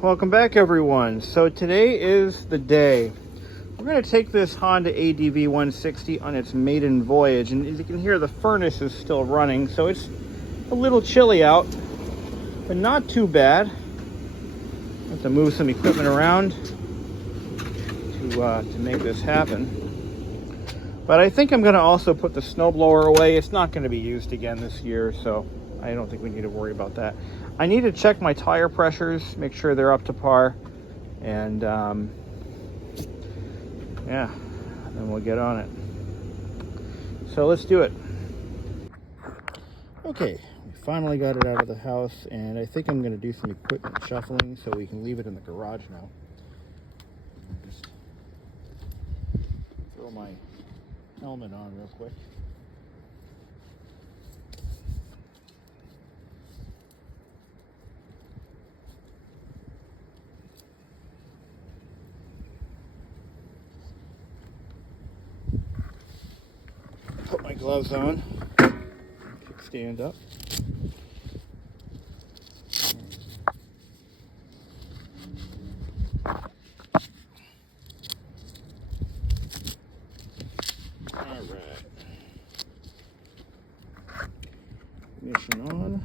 welcome back everyone. So today is the day. We're going to take this Honda ADV160 on its maiden voyage, and as you can hear, the furnace is still running, so it's a little chilly out, but not too bad. I have to move some equipment around to make this happen. But I think I'm going to also put the snowblower away. It's not going to be used again this year, so I don't think we need to worry about that. I need to check my tire pressures, make sure they're up to par, and yeah, then we'll get on it. So let's do it. Okay, we finally got it out of the house, and I think I'm going to do some equipment shuffling so we can leave it in the garage now. Just throw my helmet on real quick. Put my gloves on, stand up. All right. Ignition on.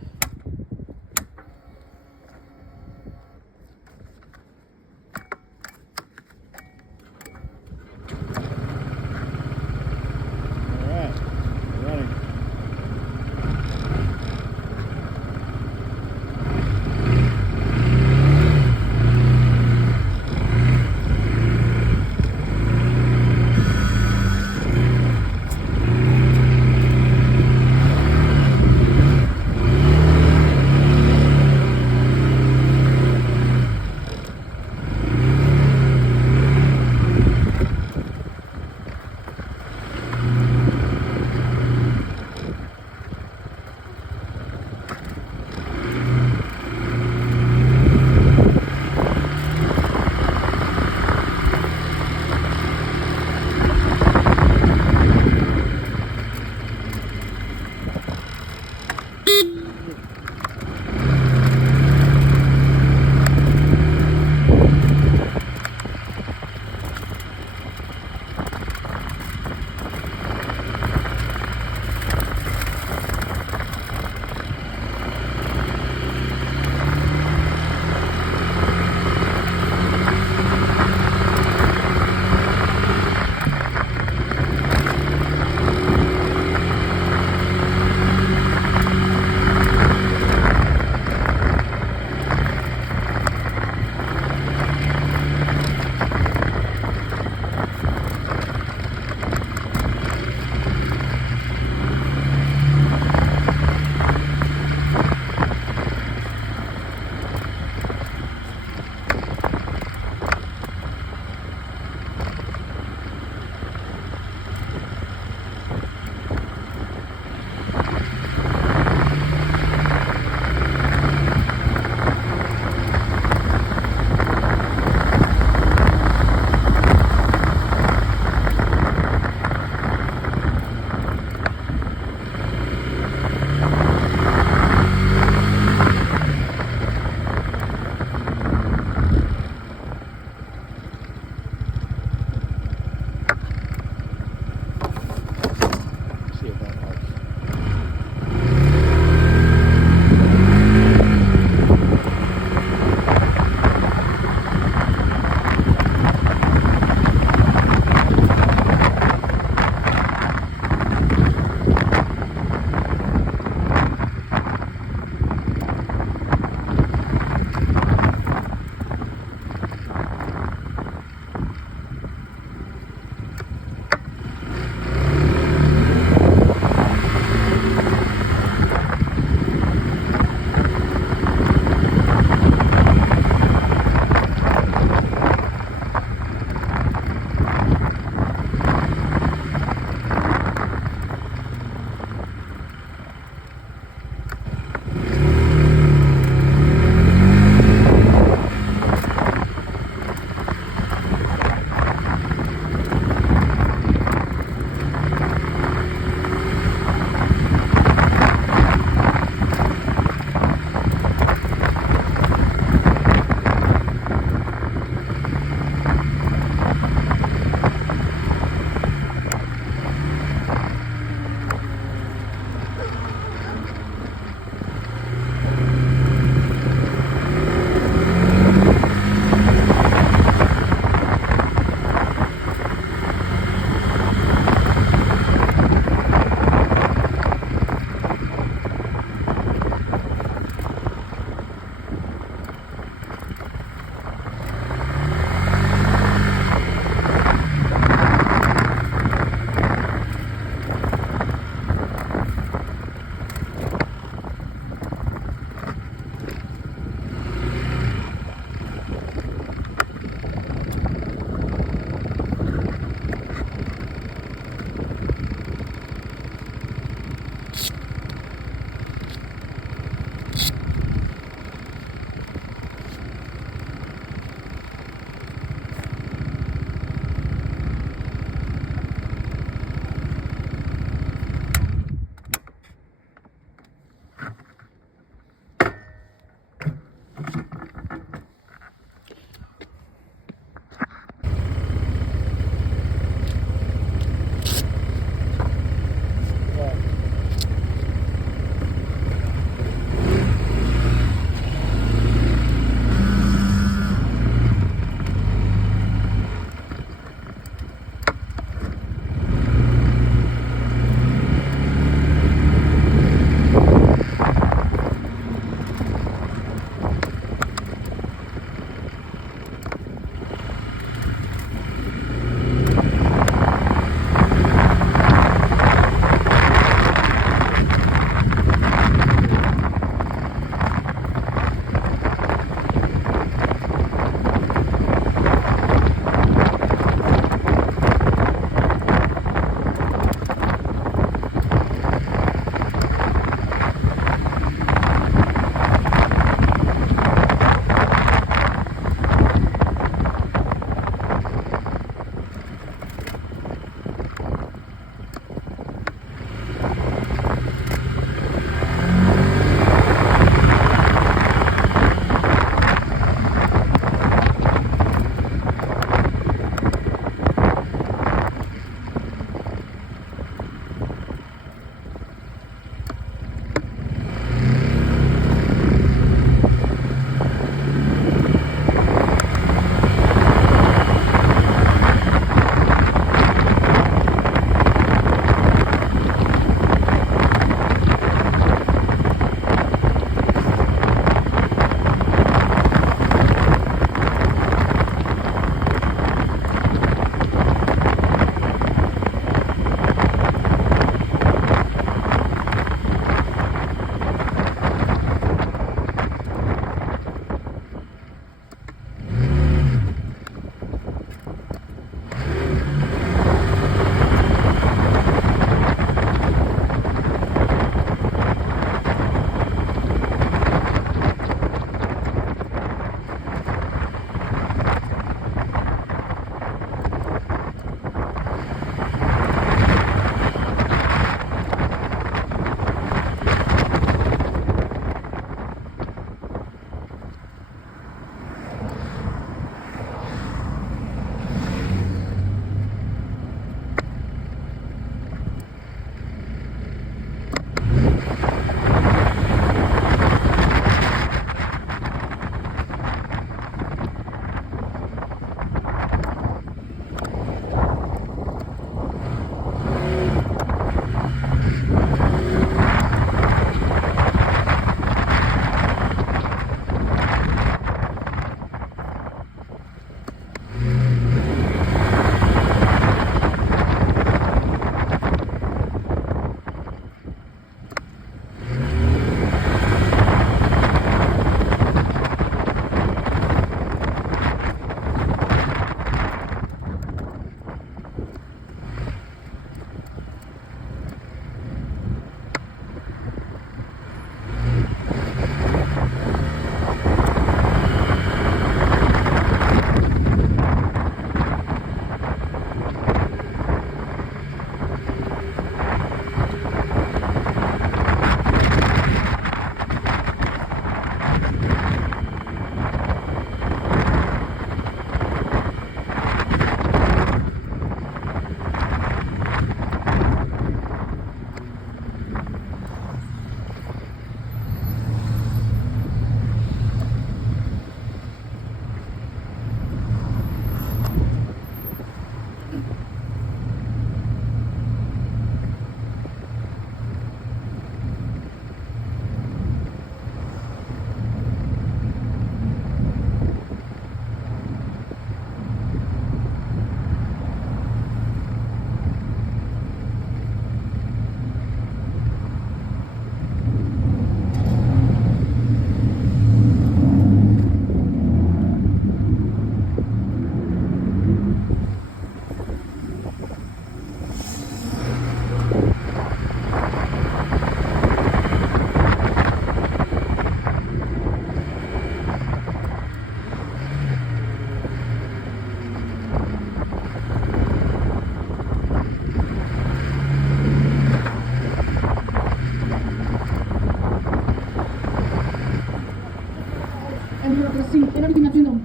bureaucracy and everything that,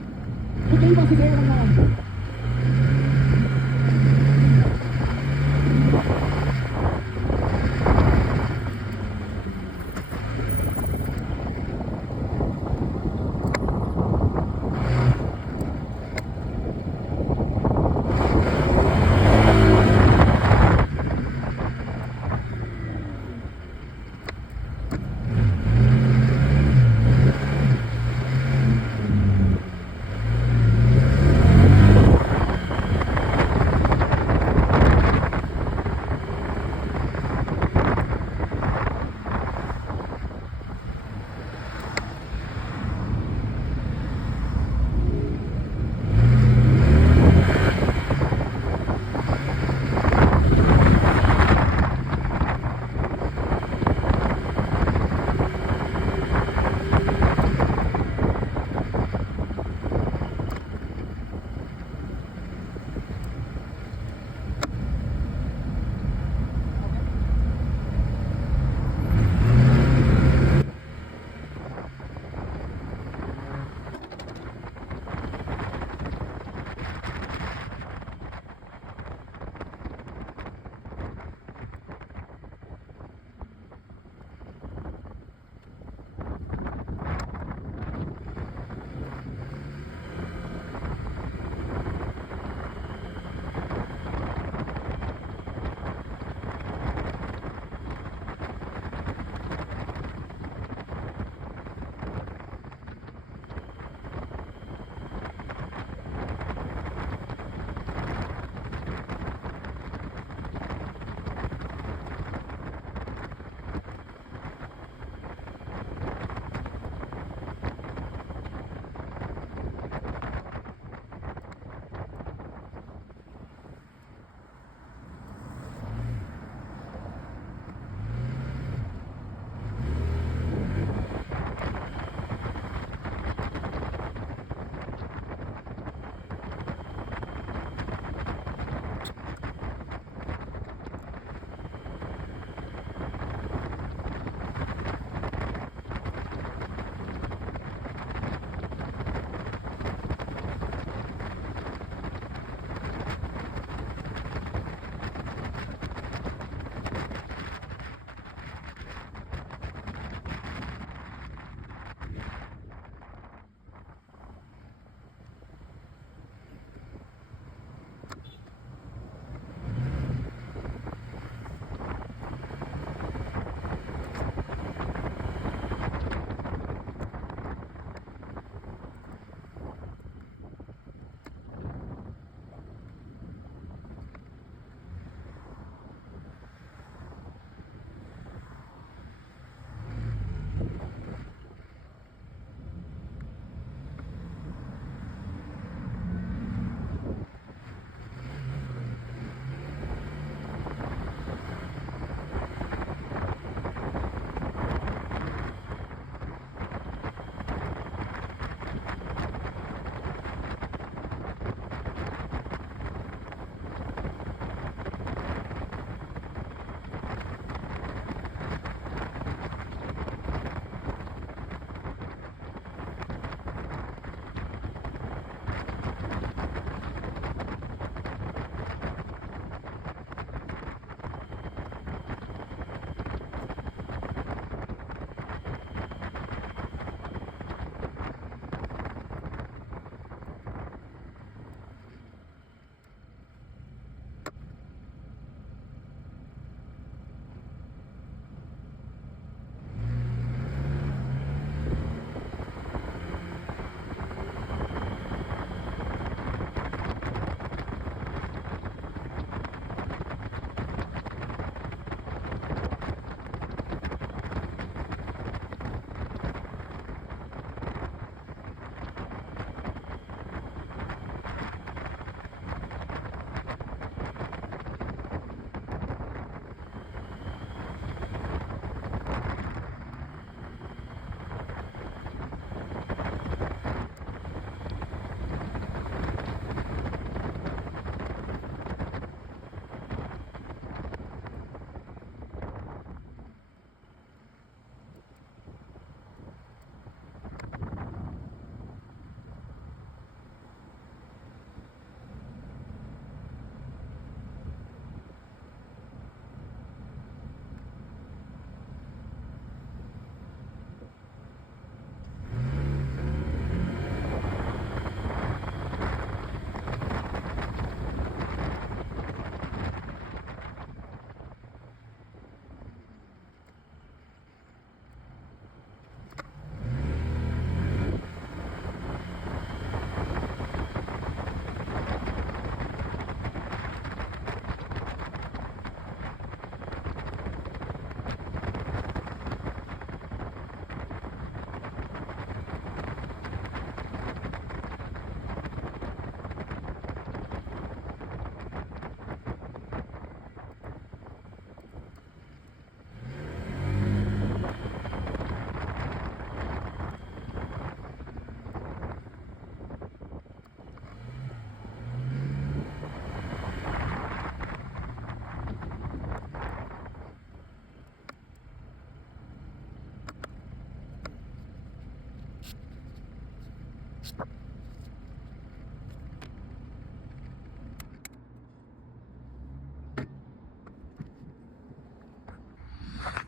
who gave us this air right now.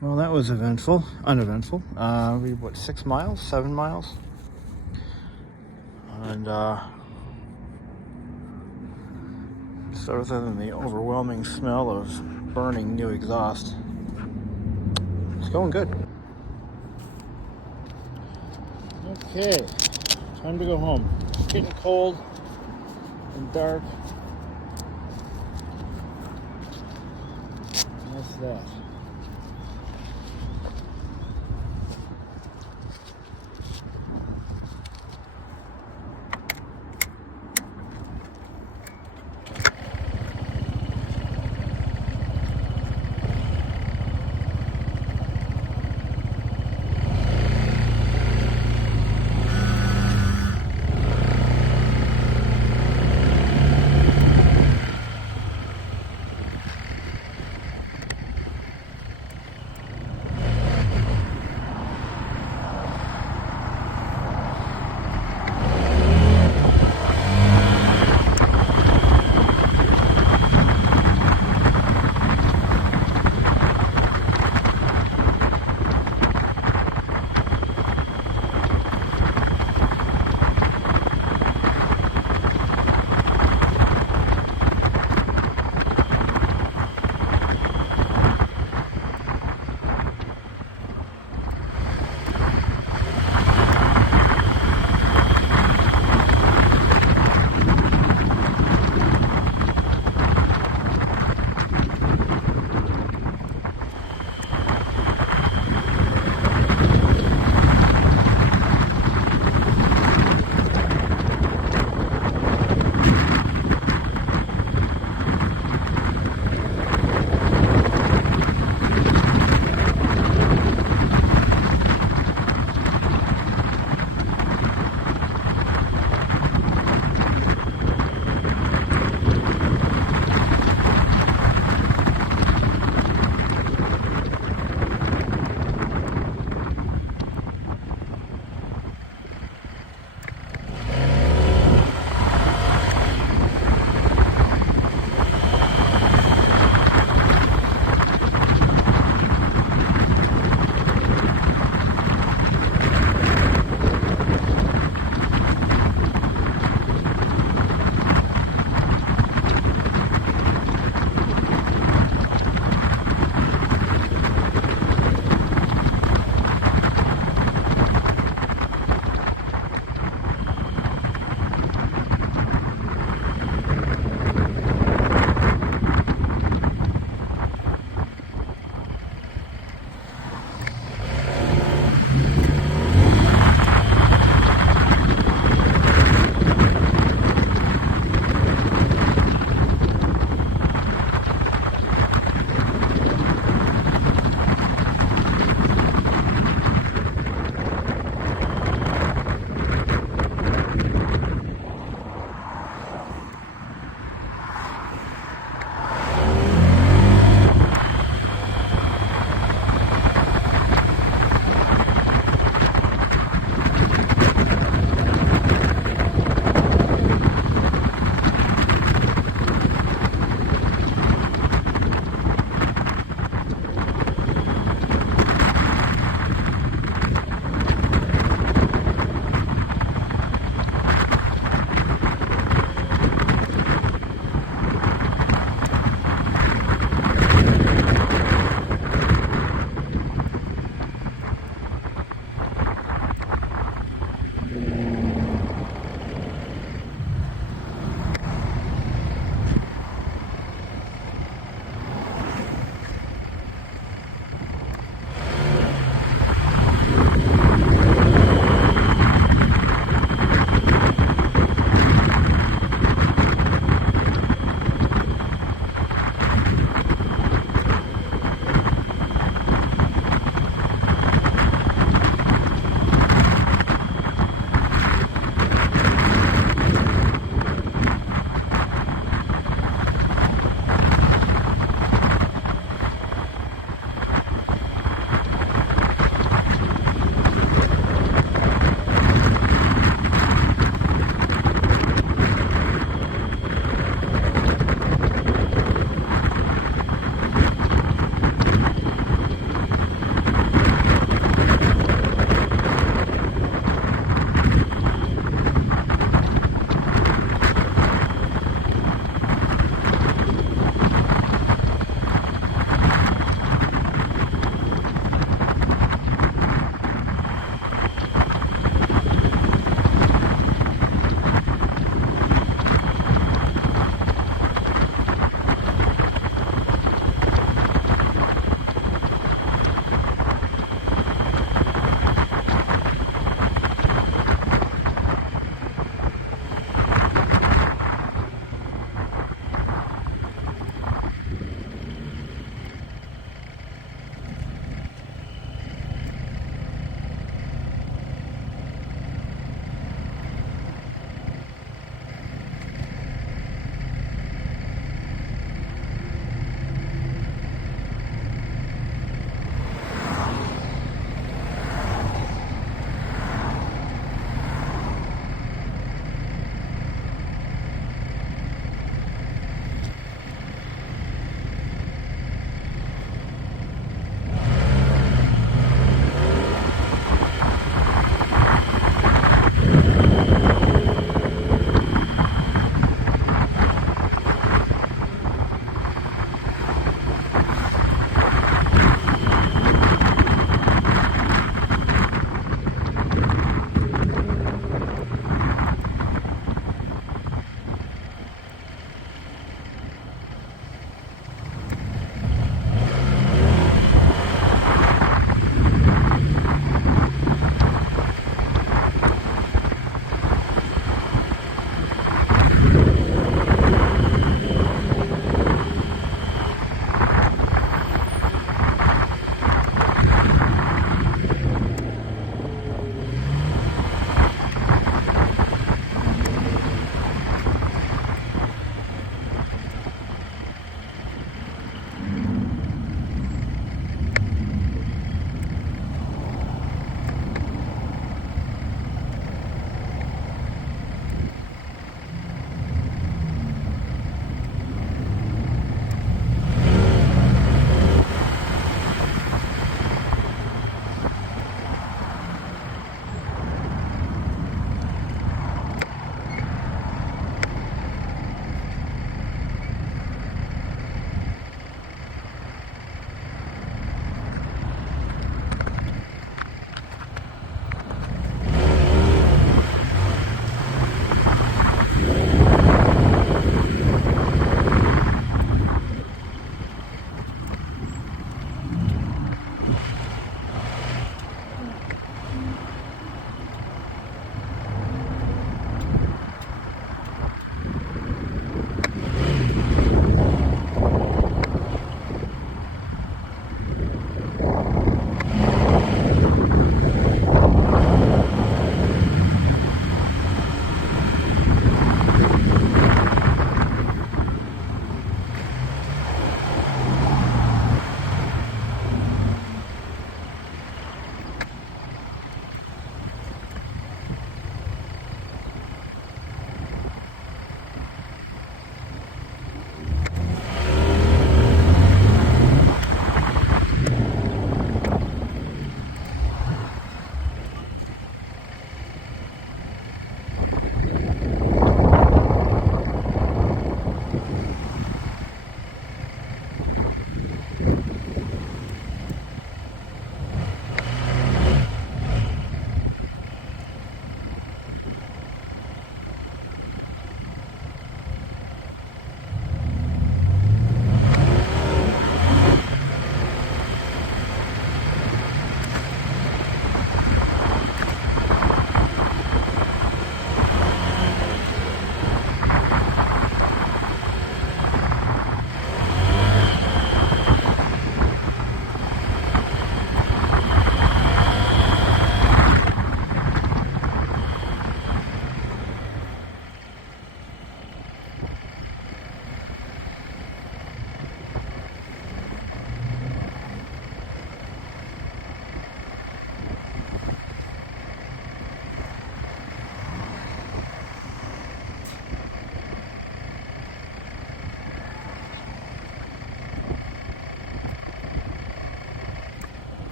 Well, that was uneventful. We, what, 6 miles, 7 miles? And so other than the overwhelming smell of burning new exhaust, it's going good. Okay, time to go home. It's getting cold and dark. And that's that.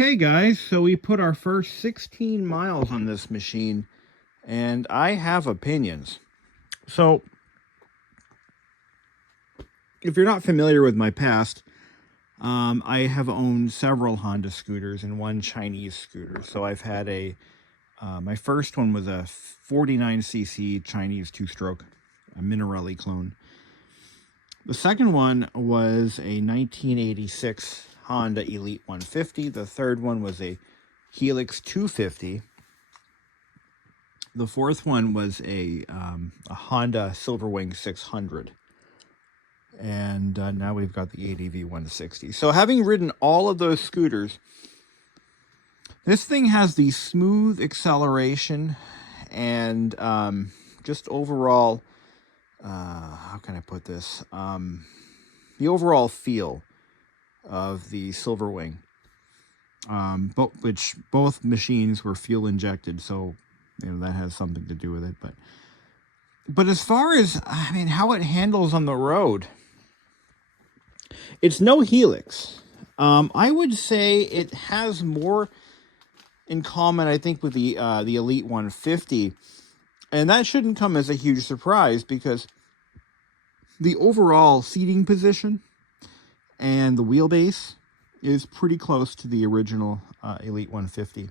Okay, guys, so we put our first 16 miles on this machine, and I have opinions. So, if you're not familiar with my past, I have owned several Honda scooters and one Chinese scooter. So I've had my first one was a 49cc Chinese two-stroke, a Minarelli clone. The second one was a 1986 Honda Elite 150. The third one was a Helix 250. The fourth one was a Honda Silverwing 600. And now we've got the ADV160. So having ridden all of those scooters, this thing has the smooth acceleration and just overall, how can I put this? The overall feel of the Silverwing, which both machines were fuel injected, so that has something to do with it. But as far as how it handles on the road, it's no Helix. I would say it has more in common, I think, with the Elite 150, and that shouldn't come as a huge surprise because the overall seating position and the wheelbase is pretty close to the original Elite 150.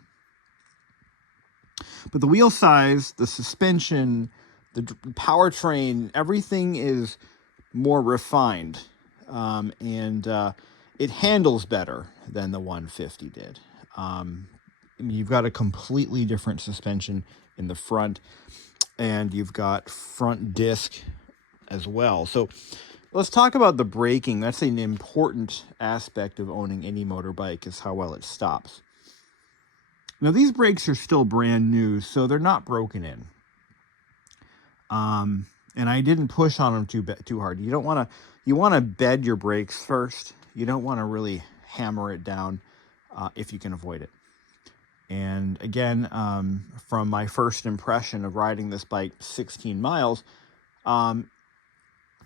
But the wheel size, the suspension, the powertrain, everything is more refined. And it handles better than the 150 did. You've got a completely different suspension in the front, and you've got front disc as well. So let's talk about the braking. That's an important aspect of owning any motorbike, is how well it stops. Now, these brakes are still brand new, so they're not broken in. And I didn't push on them too hard. You want to bed your brakes first. You don't want to really hammer it down if you can avoid it. And again, from my first impression of riding this bike 16 miles,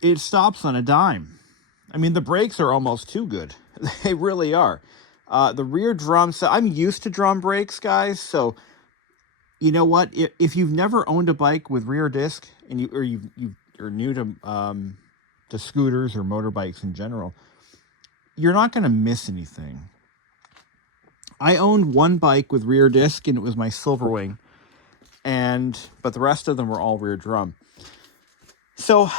it stops on a dime. The brakes are almost too good. They really are. The rear drums, so I'm used to drum brakes, guys, so you know what? If you've never owned a bike with rear disc and you're new to scooters or motorbikes in general, you're not going to miss anything. I owned one bike with rear disc, and it was my Silverwing, but the rest of them were all rear drum. So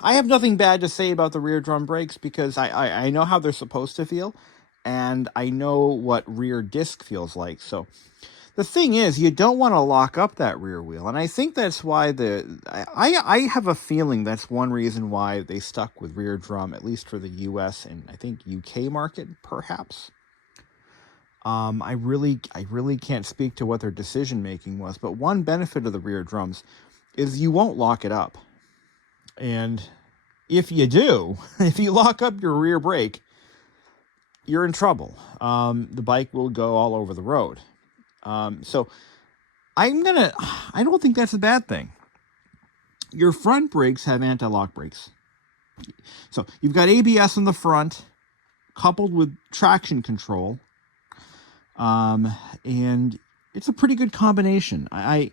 I have nothing bad to say about the rear drum brakes because I know how they're supposed to feel, and I know what rear disc feels like. So the thing is, you don't want to lock up that rear wheel, and I think that's why I have a feeling that's one reason why they stuck with rear drum, at least for the US and I think UK market, perhaps. I really can't speak to what their decision making was, but one benefit of the rear drums is you won't lock it up, and if you do, if you lock up your rear brake, you're in trouble. The bike will go all over the road. So I don't think that's a bad thing. Your front brakes have anti-lock brakes. So you've got ABS in the front coupled with traction control. And it's a pretty good combination. And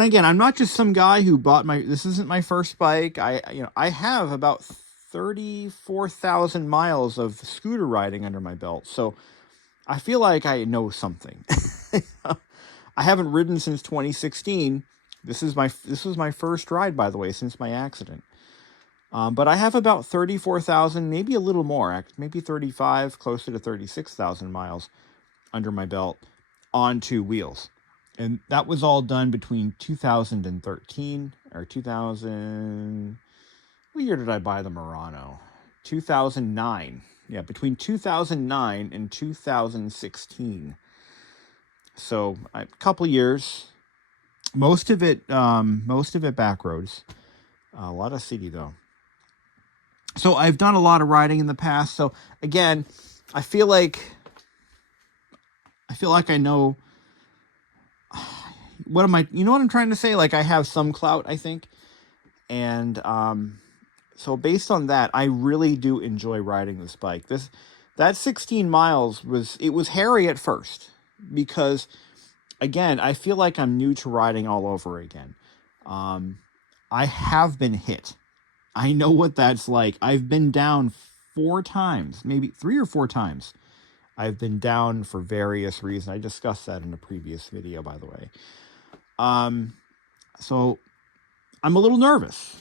again, I'm not just some guy who this isn't my first bike. I have about 34,000 miles of scooter riding under my belt. So I feel like I know something. I haven't ridden since 2016. This was my first ride, by the way, since my accident. But I have about 34,000, maybe a little more, maybe 35, closer to 36,000 miles under my belt on two wheels. And that was all done between 2013 or 2000. What year did I buy the Murano? 2009. Yeah, between 2009 and 2016. So a couple years. Most of it back roads. A lot of city though. So I've done a lot of riding in the past. So again, I feel like I know what am I, you know what I'm trying to say? Like I have some clout, I think. And so based on that, I really do enjoy riding this bike. that 16 miles was hairy at first because, again, I feel like I'm new to riding all over again. I have been hit. I know what that's like. I've been down 4 times, maybe 3 or 4 times. I've been down for various reasons. I discussed that in a previous video, by the way. So I'm a little nervous.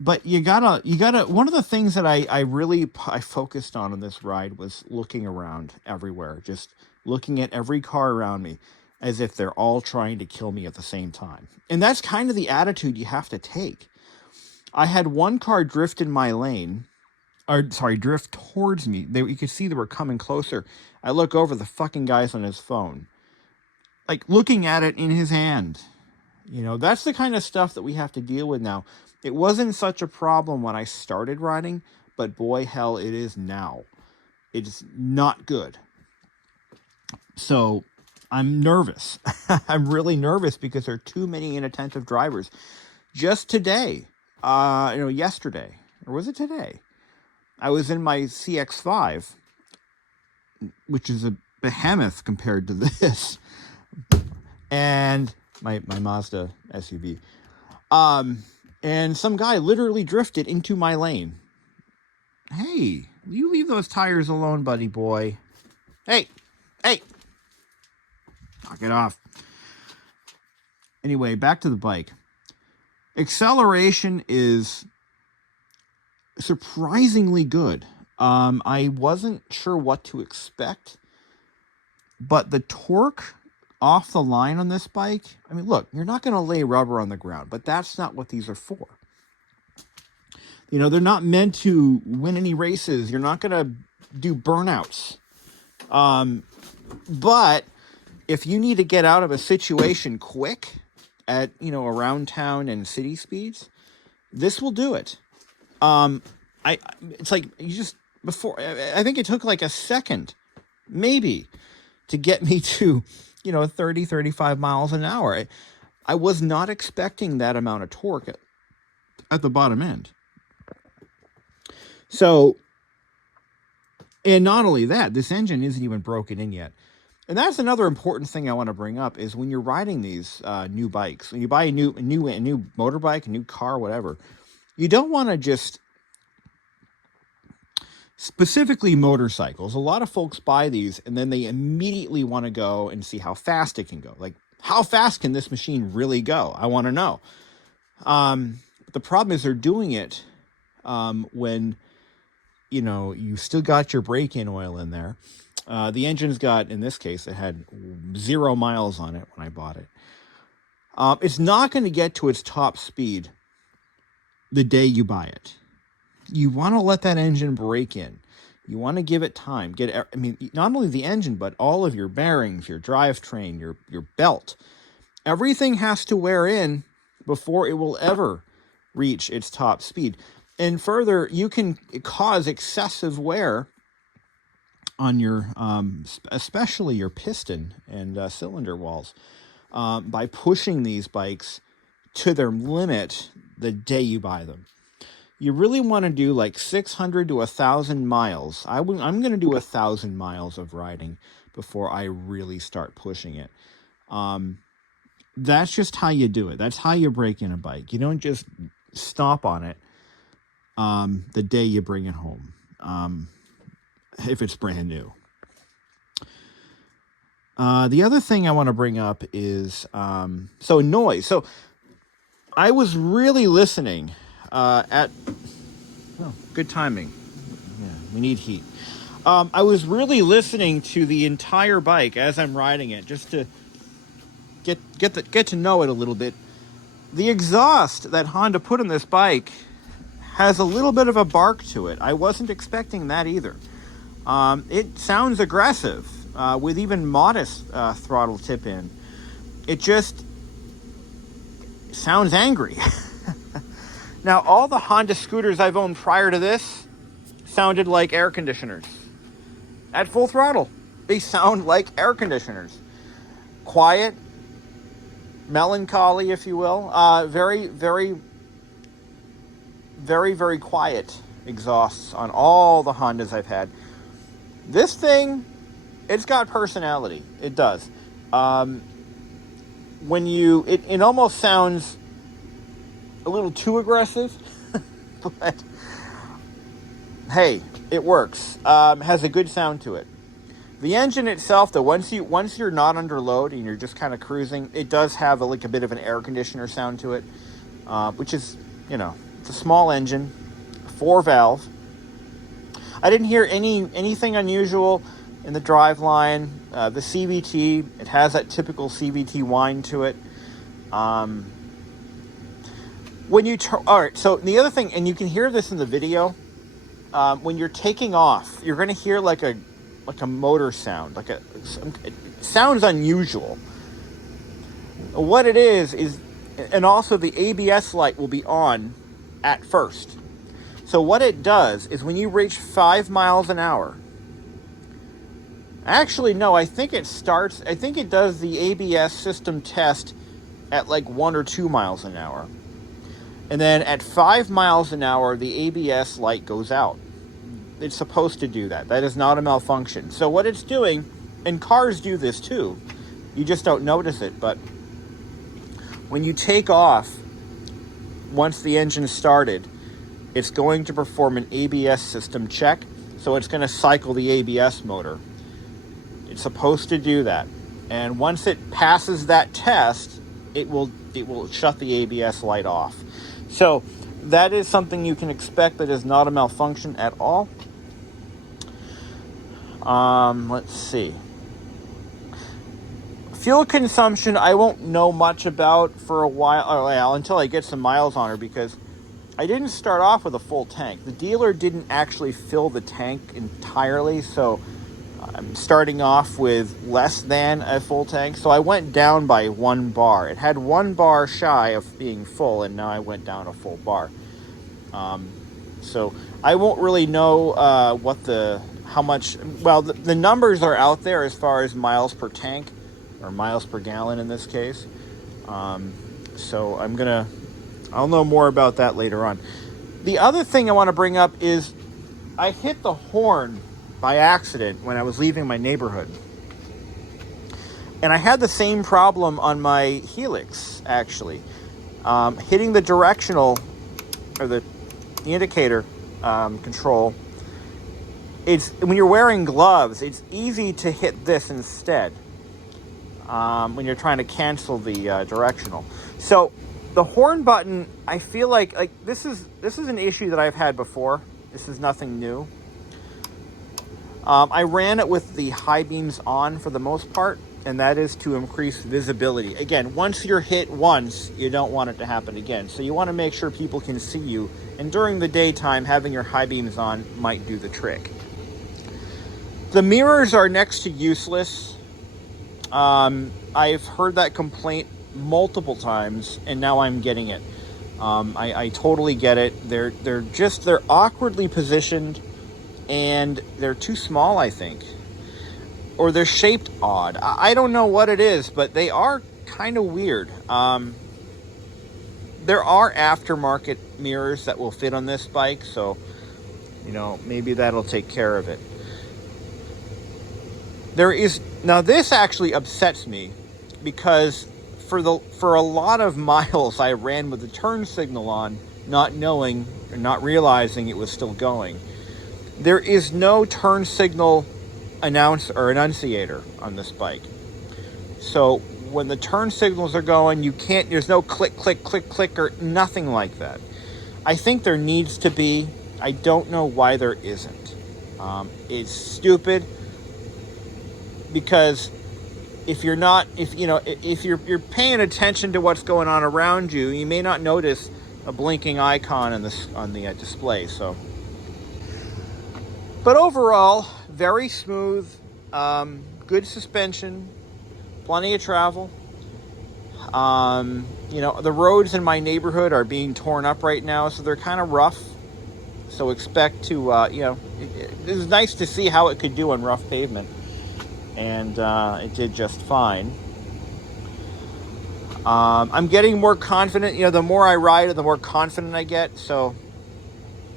But you gotta, one of the things that I focused on this ride was looking around everywhere, just looking at every car around me as if they're all trying to kill me at the same time. And that's kind of the attitude you have to take. I had one car drift in my lane, drift towards me. You could see they were coming closer. I look over, the fucking guy's on his phone, like looking at it in his hand. You know, that's the kind of stuff that we have to deal with now. It wasn't such a problem when I started riding, but boy, hell, it is now. It's not good. So I'm nervous. I'm really nervous because there are too many inattentive drivers. Just today, yesterday, or was it today? I was in my CX-5, which is a behemoth compared to this, and my Mazda SUV. And some guy literally drifted into my lane. Hey, you leave those tires alone, buddy boy. Hey, knock it off. Anyway, back to the bike. Acceleration is surprisingly good. I wasn't sure what to expect, but the torque off the line on this bike, I mean, look, you're not going to lay rubber on the ground, but that's not what these are for. You know, they're not meant to win any races. You're not going to do burnouts. But if you need to get out of a situation quick at, around town and city speeds, this will do it. It's like I think it took like a second, maybe, to get me to, 30, 35 miles an hour. I was not expecting that amount of torque at the bottom end. So, and not only that, this engine isn't even broken in yet. And that's another important thing I want to bring up is when you're riding these new bikes, when you buy a new motorbike, a new car, whatever, you don't want to just, specifically motorcycles, a lot of folks buy these and then they immediately want to go and see how fast it can go. Like, how fast can this machine really go? I want to know. The problem is they're doing it when, you still got your brake-in oil in there. The engine's got, in this case, it had 0 miles on it when I bought it. It's not going to get to its top speed the day you buy it. You want to let that engine break in. You want to give it time. Not only the engine, but all of your bearings, your drivetrain, your belt. Everything has to wear in before it will ever reach its top speed. And further, you can cause excessive wear on your, especially your piston and cylinder walls, by pushing these bikes to their limit the day you buy them. You really want to do like 600 to 1,000 miles. I'm going to do 1,000 miles of riding before I really start pushing it. That's just how you do it. That's how you break in a bike. You don't just stomp on it the day you bring it home, if it's brand new. The other thing I want to bring up is noise. So I was really listening good timing. Yeah, we need heat. I was really listening to the entire bike as I'm riding it, just to get to know it a little bit. The exhaust that Honda put in this bike has a little bit of a bark to it. I wasn't expecting that either. It sounds aggressive with even modest throttle tip in. It just sounds angry. Now, all the Honda scooters I've owned prior to this sounded like air conditioners. At full throttle, they sound like air conditioners. Quiet, melancholy, if you will. Very, very, very, very quiet exhausts on all the Hondas I've had. This thing, it's got personality. It does. It almost sounds a little too aggressive, but hey, it works. Has a good sound to it. The engine itself, though, once you're not under load and you're just kind of cruising, it does have a bit of an air conditioner sound to it, which is, it's a small engine, 4-valve. I didn't hear anything unusual in the driveline. The CVT, it has that typical CVT whine to it. All right, so the other thing, and you can hear this in the video, when you're taking off, you're going to hear like a motor sound, it sounds unusual. What it is, and also the ABS light will be on at first. So what it does is when you reach 5 miles an hour, actually, no, I think it does the ABS system test at 1 or 2 miles an hour. And then at 5 miles an hour, the ABS light goes out. It's supposed to do that. That is not a malfunction. So what it's doing, and cars do this too, you just don't notice it, but when you take off, once the engine started, it's going to perform an ABS system check. So it's going to cycle the ABS motor. It's supposed to do that. And once it passes that test, it will shut the ABS light off. So that is something you can expect. That is not a malfunction at all. Let's see. Fuel consumption, I won't know much about for a while, until I get some miles on her, because I didn't start off with a full tank. The dealer didn't actually fill the tank entirely, so I'm starting off with less than a full tank. So I went down by 1 bar. It had 1 bar shy of being full, and now I went down a full bar. So I won't really know how much. Well, the numbers are out there as far as miles per tank, or miles per gallon in this case. So I'll know more about that later on. The other thing I want to bring up is I hit the horn by accident when I was leaving my neighborhood. And I had the same problem on my Helix, actually. Hitting the directional, or the indicator control, when you're wearing gloves, it's easy to hit this instead when you're trying to cancel the directional. So the horn button, I feel like this is an issue that I've had before. This is nothing new. I ran it with the high beams on for the most part, and that is to increase visibility. Again, once you're hit once, you don't want it to happen again. So you want to make sure people can see you, and during the daytime, having your high beams on might do the trick. The mirrors are next to useless. I've heard that complaint multiple times, and now I'm getting it. I totally get it. They're awkwardly positioned, and they're too small, I think. Or they're shaped odd. I don't know what it is, but they are kind of weird. There are aftermarket mirrors that will fit on this bike, so maybe that'll take care of it. Now this actually upsets me, because for a lot of miles I ran with the turn signal on, not knowing or not realizing it was still going. There is no turn signal enunciator on this bike. So when the turn signals are going, there's no click, click, click, click, or nothing like that. I think there needs to be. I don't know why there isn't. It's stupid, because if you're paying attention to what's going on around you, you may not notice a blinking icon on the display. So, but overall, very smooth, good suspension, plenty of travel. The roads in my neighborhood are being torn up right now, so they're kind of rough. So expect to, it's nice to see how it could do on rough pavement. And it did just fine. I'm getting more confident. The more I ride it, the more confident I get. So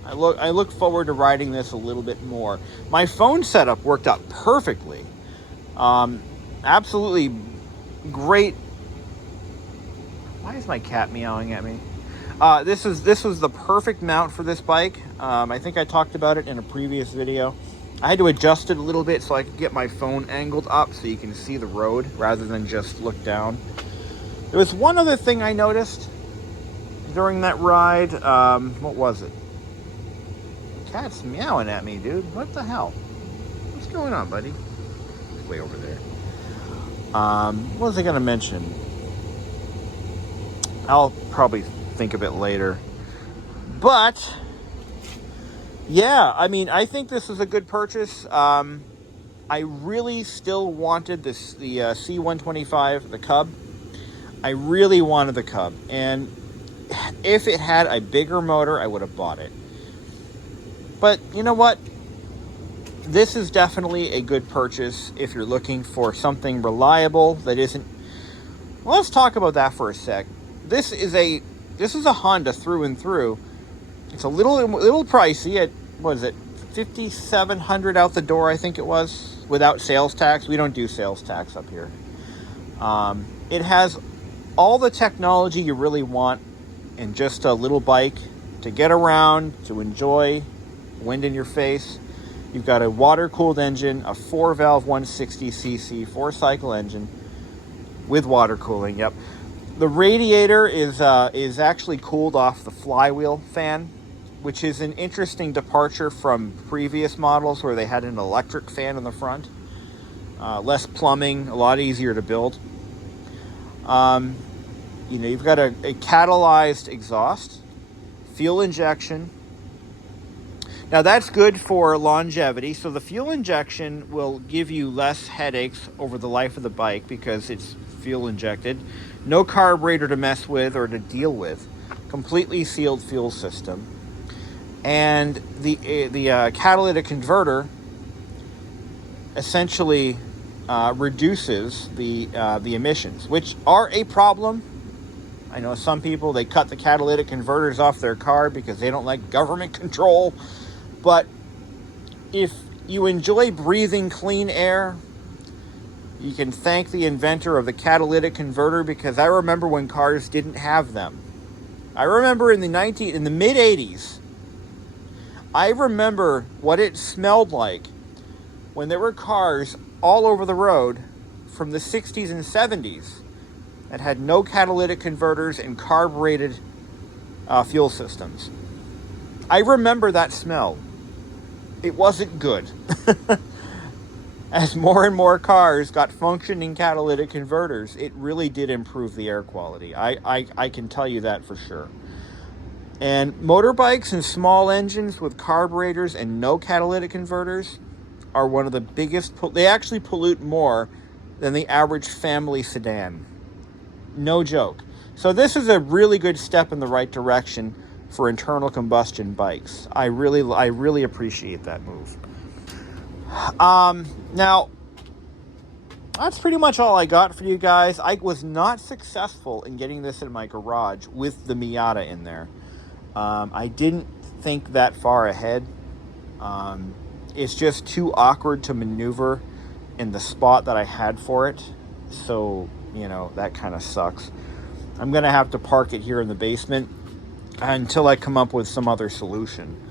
I look forward to riding this a little bit more. My phone setup worked out perfectly. Absolutely great. Why is my cat meowing at me? This was the perfect mount for this bike. I think I talked about it in a previous video. I had to adjust it a little bit so I could get my phone angled up so you can see the road rather than just look down. There was one other thing I noticed during that ride. What was it? The cat's meowing at me, dude. What the hell? What's going on, buddy? It's way over there. What was I going to mention? I'll probably think of it later. But yeah, I mean, I think this is a good purchase. I really still wanted the C125, the Cub. I really wanted the Cub, and if it had a bigger motor, I would have bought it. But you know what? This is definitely a good purchase if you're looking for something reliable that isn't. Well, let's talk about that for a sec. This is a Honda through and through. It's a little pricey at, what is it, $5,700 out the door, I think it was, without sales tax. We don't do sales tax up here. It has all the technology you really want in just a little bike to get around, to enjoy, wind in your face. You've got a water-cooled engine, a 4-valve 160cc 4-cycle engine with water cooling. Yep. The radiator is actually cooled off the flywheel fan, which is an interesting departure from previous models where they had an electric fan in the front. Less plumbing, a lot easier to build. You've got a catalyzed exhaust, fuel injection. Now that's good for longevity. So the fuel injection will give you less headaches over the life of the bike because it's fuel injected. No carburetor to mess with or to deal with. Completely sealed fuel system. And the catalytic converter essentially reduces the emissions, which are a problem. I know some people, they cut the catalytic converters off their car because they don't like government control. But if you enjoy breathing clean air, you can thank the inventor of the catalytic converter, because I remember when cars didn't have them. I remember in the mid-80s, I remember what it smelled like when there were cars all over the road from the 60s and 70s that had no catalytic converters and carbureted fuel systems. I remember that smell. It wasn't good. As more and more cars got functioning catalytic converters, it really did improve the air quality. I can tell you that for sure. And motorbikes and small engines with carburetors and no catalytic converters are one of the biggest. They actually pollute more than the average family sedan. No joke. So this is a really good step in the right direction for internal combustion bikes. I really appreciate that move. Now, that's pretty much all I got for you guys. I was not successful in getting this in my garage with the Miata in there. I didn't think that far ahead. It's just too awkward to maneuver in the spot that I had for it. So, that kind of sucks. I'm going to have to park it here in the basement until I come up with some other solution.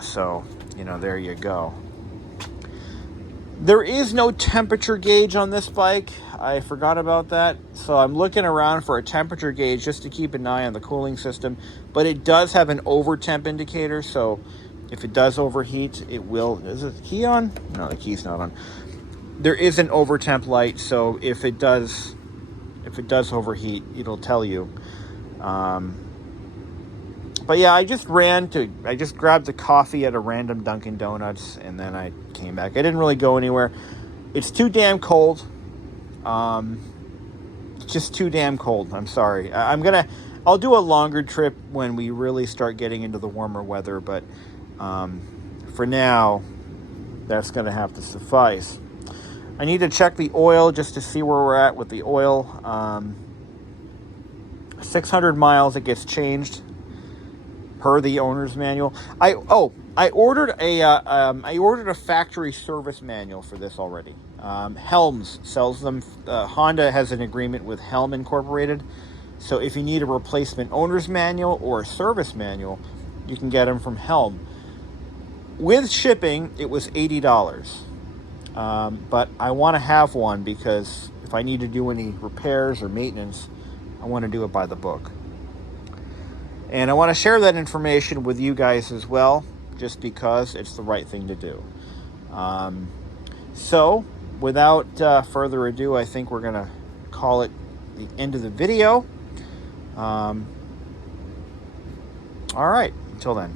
So, there you go. There is no temperature gauge on this bike. I forgot about that. So I'm looking around for a temperature gauge just to keep an eye on the cooling system. But it does have an over temp indicator. So if it does overheat, it will. Is the key on? No, the key's not on. There is an over temp light. So if it does overheat, it'll tell you. But yeah, I just grabbed a coffee at a random Dunkin' Donuts, and then I came back. I didn't really go anywhere. It's too damn cold. It's just too damn cold. I'm sorry. I'll do a longer trip when we really start getting into the warmer weather, but for now, that's going to have to suffice. I need to check the oil just to see where we're at with the oil. 600 miles, it gets changed per the owner's manual. I ordered a factory service manual for this already. Helms sells them. Honda has an agreement with Helm Incorporated, so if you need a replacement owner's manual or a service manual, you can get them from Helm. With shipping, it was $80, but I want to have one because if I need to do any repairs or maintenance, I want to do it by the book. And I want to share that information with you guys as well, just because it's the right thing to do. So, without further ado, I think we're going to call it the end of the video. All right, until then.